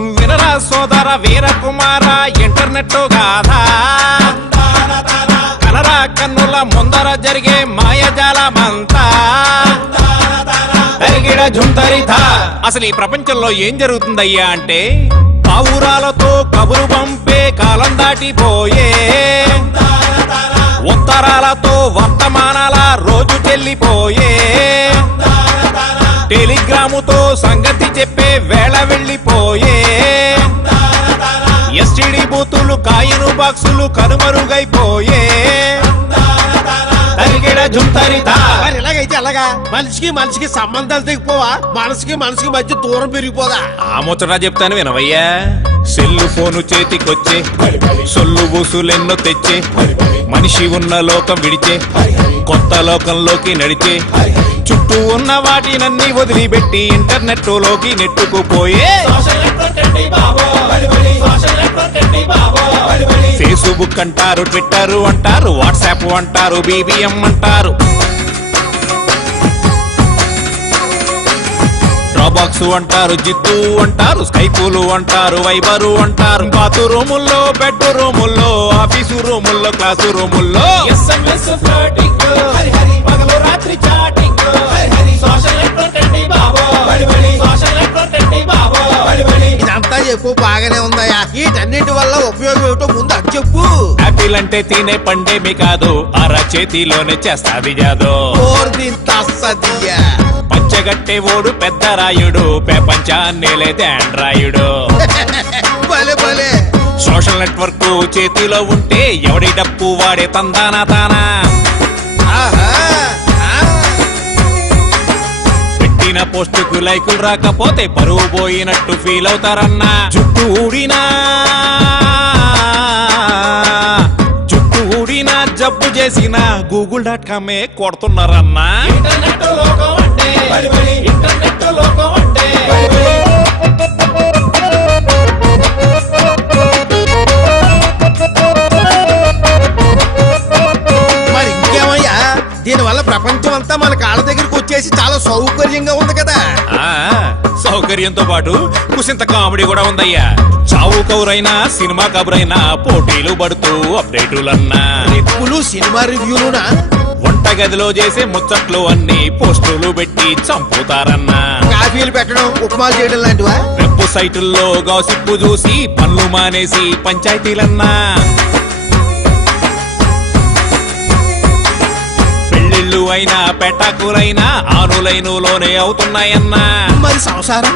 సోదర వీరకుమార ఇంటర్నెట్ గాథా. కలరా కన్నుల ముందర జరిగే మాయజాలమంతా. అసలు ఈ ప్రపంచంలో ఏం జరుగుతుందయ్యా అంటే పావురాలతో కబురు పంపే కాలం దాటిపోయే. ఉత్తరాలతో వర్తమానాల రోజు చెల్లిపోయే. టెలిగ్రాముతో సంగతి చెప్పే వేళ వెళ్ళిపో ఎస్టిడి బూతులు కాయిను బాక్సులు కనుమరుగైపోయే. తరిగిడ జుంతరిధా మరి ఇలాగైతే ఎలాగా మనిషికి మనిషికి సంబంధాలు తెగిపోవా? మనసుకి మనసుకి మధ్య దూరం పెరిగిపోదా? ఆ ముచ్చట చెప్తాను వినవయ్యా. Cell phone చేతికొచ్చే. సొల్లు బూసులెన్నో తెచ్చే. మనిషి ఉన్న లోకం విడిచే. కొత్త లోకంలోకి నడిచే. చుట్టూ ఉన్న వాటినన్నీ వదిలిపెట్టి ఇంటర్నెట్లోకి నెట్టుకుపోయే. ఫేస్బుక్ అంటారు ట్విట్టర్ అంటారు వాట్సాప్ అంటారు బీబీఎం అంటారు. డ్రాబాక్స్ అంటారు జిద్దు అంటారు స్కైపులు అంటారు వైబరు అంటారు. బాతు రూముల్లో బెడ్ రూముల్లో. ఆఫీసు రూముల్లో క్లాసు రూముల్లో ఎస్ఎంఎస్ పగలు రాత్రి చాట్. యాపిల్ అంటే తినే పండేమి కాదు. అర చేతిలోనే చేస్తాది జాదో. పంచగట్టే ఓడు పెద్ద రాయుడు ప్రపంచాన్ని లేదే ఆండ్రాయుడు భలే భలే. సోషల్ నెట్వర్క్ చేతిలో ఉంటే ఎవడి డప్పు వాడే తందానా తానా. పెట్టిన పోస్టుకు లైకులు రాకపోతే పరువు పోయినట్టు ఫీల్ అవుతారన్నా జుట్టు ఊడినా చేసిన గూగుల్ డాట్ కామే కొడుతున్నారన్నా? ఇంటర్నెట్ లోకం ఇంటర్నెట్ లోకం మరి ఇంకేమయ్యా? దీనివల్ల ప్రపంచం అంతా మన కాళ్ళ దగ్గర వచ్చేసి చాలా సౌకర్యంగా ఉంది కదా. ఆ సౌకర్యంతో పాటు కుసింత కామెడీ కూడా ఉందయ్యా. చావు కౌరైనా సినిమా కబురైనా పోటీలు పడుతూ అప్డేటులన్నా. ఎప్పులు సినిమా రివ్యూలునా? వంటగదిలో చేసే ముచ్చట్లు అన్ని పోస్టులు పెట్టి చంపుతారన్నా. కాఫీలు పెట్టడం ఉప్మాలు చేయడం లాంటివా? వెబ్ సైటుల్లో గాసిప్పు చూసి పనులు మానేసి పంచాయతీలన్నా. అయినా పెటాకులైనా ఆనులైనులోనే అవుతున్నాయన్నా. మరి సంసారం?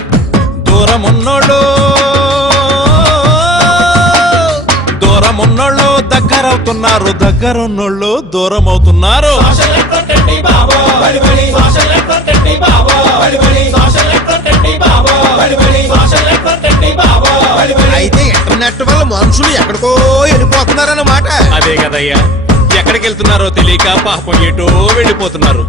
దూరం ఉన్నోళ్ళు దూరం ఉన్నోళ్ళు దగ్గర అవుతున్నారు దగ్గర ఉన్నోళ్ళు దూరం అవుతున్నారు అయితే ఇంటర్నెట్ వల్ల మనుషులు ఎక్కడికో వెళ్ళిపోతున్నారన్నమాట. అదే కదయ్యా. ఎక్కడికి వెళ్తున్నారో తెలియక పాపం ఎటో వెళ్ళిపోతున్నారు.